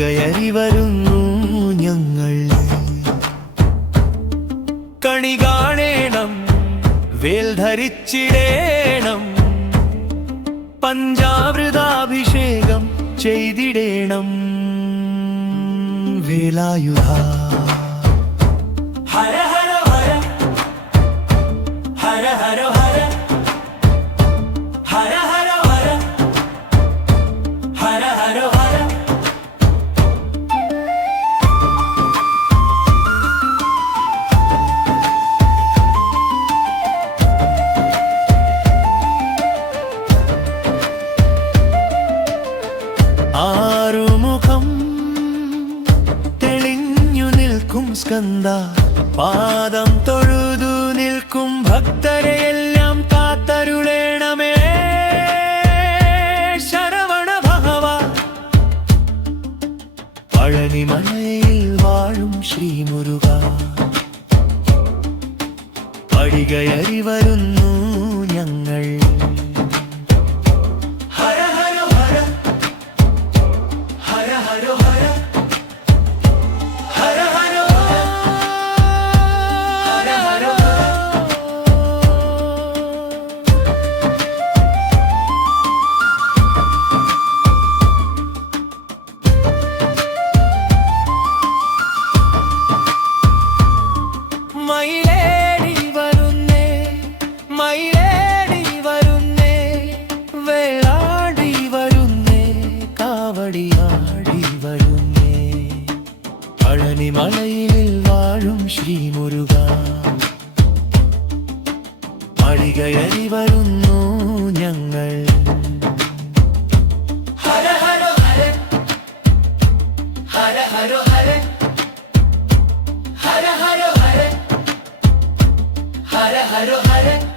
പടികയറി വരുന്നു ഞങ്ങൾ. കണി കാണേണം, വേൽ ധരിച്ചിടേണം, പഞ്ചാമൃതാഭിഷേകം ചെയ്തിടേണം. വേലായുധ ഹര ഹര ഹര ഹര ഹര ഹര ഹര ഹര ഹര ഹര ഹര ഹര. ആറുമുഖം തെളിഞ്ഞു നിൽക്കും സ്കന്ദ, പാദം തൊഴുതു നിൽക്കും ഭക്തരെയെല്ലാം കാത്തരുളേണമേ. ശരവണ ഭഗവ പഴനി മലയിൽ വാഴും ശ്രീ മുരുക, പടികയറി വരുന്നു ഞങ്ങൾ. മയിലേടി വരുന്നേ, മയിലേടി വരുന്നേ, വേളാടി വരുന്നേ, കാവടിയാടി വരുന്നേ. പഴനി മലയിൽ വാഴും ശ്രീ മുരുക, പടികയറി വരുന്നു ഞങ്ങൾ. ഹര ഹര ഹര ഹര ഹര ഹര ഹര ഹര ഹര ഹര ഹര ഹര.